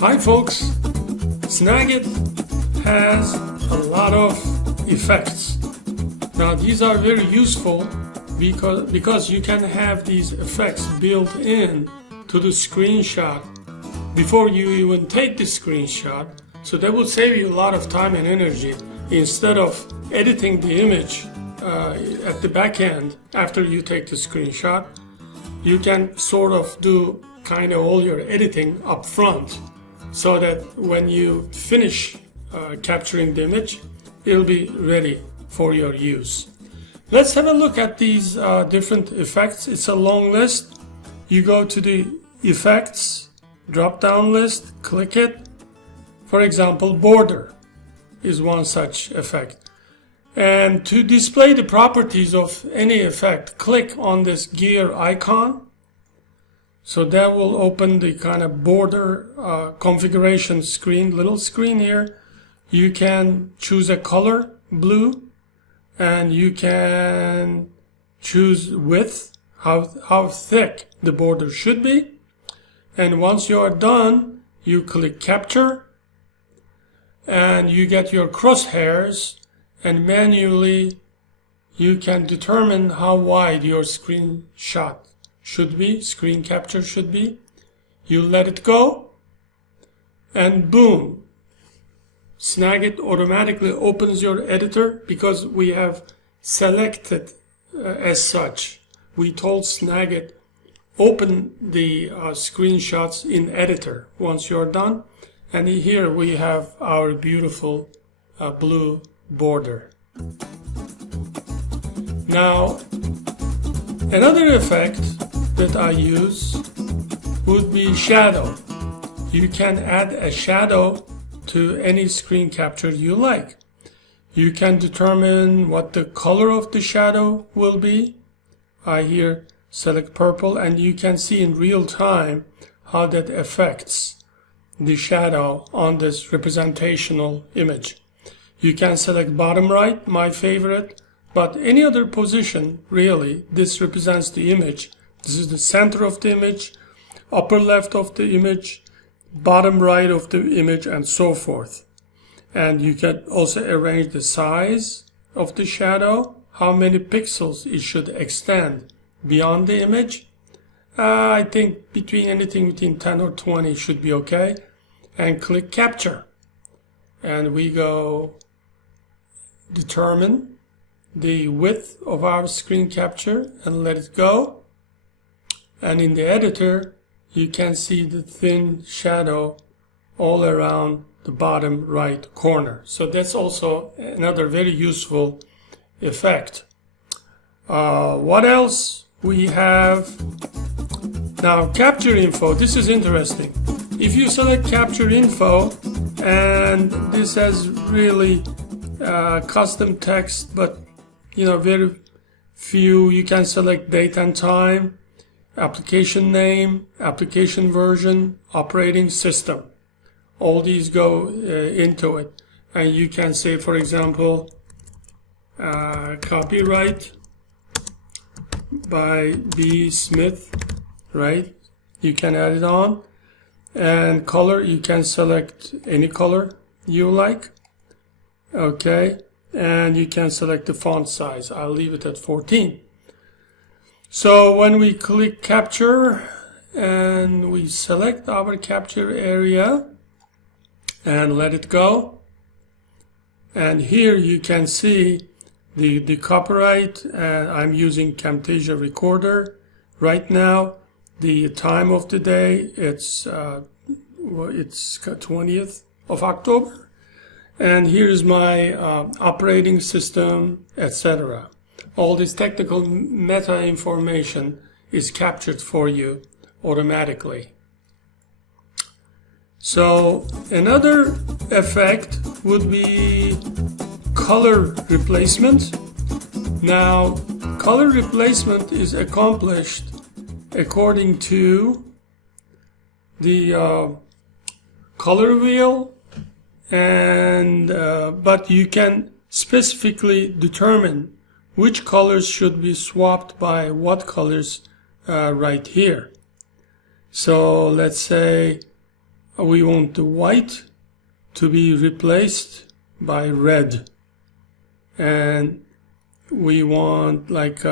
Hi folks, Snagit has a lot of effects. Now these are very useful because you can have these effects built in to the screenshot before you even take the screenshot. So that will save you a lot of time and energy instead of editing the image at the back end after you take the screenshot. You can sort of do kind of all your editing up front so that when you finish capturing the image, it'll be ready for your use. Let's have a look at these different effects. It's a long list. You go to the effects drop-down list, click it. For example, border is one such effect. And to display the properties of any effect, click on this gear icon. So that will open the kind of border configuration screen, little screen here. You can choose a color, blue, and you can choose width, how thick the border should be. And once you are done, you click capture, and you get your crosshairs, and manually you can determine how wide your screenshot should be, screen capture should be. You let it go, and boom, Snagit automatically opens your editor because we have selected as such. We told Snagit open the screenshots in editor once you're done, and here we have our beautiful blue border. Now another effect that I use would be shadow. You can add a shadow to any screen capture you like. You can determine what the color of the shadow will be. I here select purple, and you can see in real time how that affects the shadow on this representational image. You can select bottom right, my favorite, but any other position really. This represents the image. This is the center of the image, upper left of the image, bottom right of the image, and so forth. And you can also arrange the size of the shadow, how many pixels it should extend beyond the image. I think anything between 10 or 20 should be okay. And click capture. And we go determine the width of our screen capture and let it go. And in the editor, you can see the thin shadow all around the bottom right corner. So that's also another very useful effect. What else we have? Now, capture info. This is interesting. If you select capture info, and this has really custom text, but very few. You can select date and time, application name, application version, operating system. All these go into it, and you can say, for example, copyright by B. Smith, right? You can add it on. And color, you can select any color you like. Okay, and you can select the font size. I'll leave it at 14. So when we click capture and we select our capture area and let it go, and here you can see the copyright. I'm using Camtasia Recorder right now. The time of the day, it's 20th of October. And here's my operating system, etc. All this technical meta information is captured for you automatically. So another effect would be color replacement. Now, color replacement is accomplished according to the color wheel, and but you can specifically determine which colors should be swapped by what colors right here. So let's say we want the white to be replaced by red, and we want like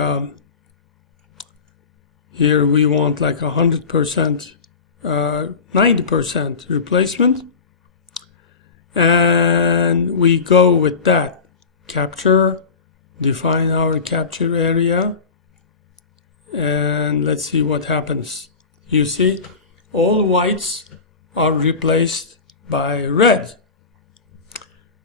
here we want like 100%, 90% replacement, and we go with that. Capture, define our capture area, and let's see what happens. You see, all whites are replaced by red.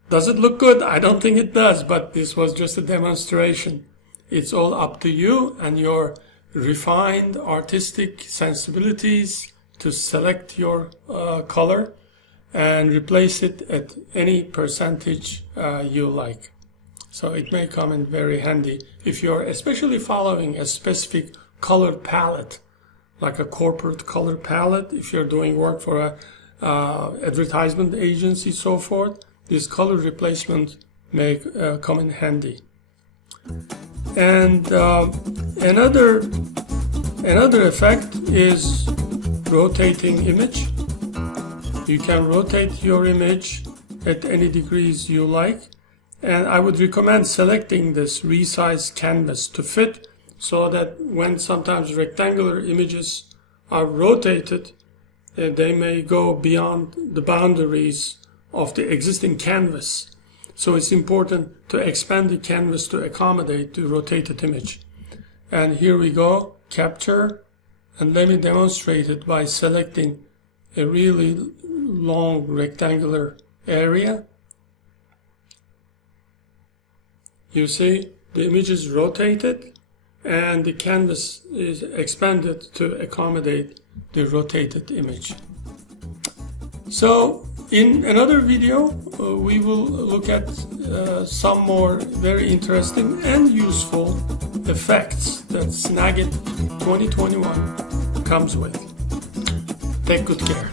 Does it look good? I don't think it does, but this was just a demonstration. It's all up to you and your refined artistic sensibilities to select your color and replace it at any percentage you like. So it may come in very handy if you're especially following a specific color palette, like a corporate color palette. If you're doing work for a advertisement agency, so forth, this color replacement may come in handy. And another effect is rotating image. You can rotate your image at any degrees you like, and I would recommend selecting this resize canvas to fit, so that when sometimes rectangular images are rotated, they may go beyond the boundaries of the existing canvas. So it's important to expand the canvas to accommodate the rotated image. And here we go, capture, and let me demonstrate it by selecting a really long rectangular area. You see, the image is rotated and the canvas is expanded to accommodate the rotated image. So in another video, we will look at some more very interesting and useful effects that Snagit 2021 comes with. Take good care.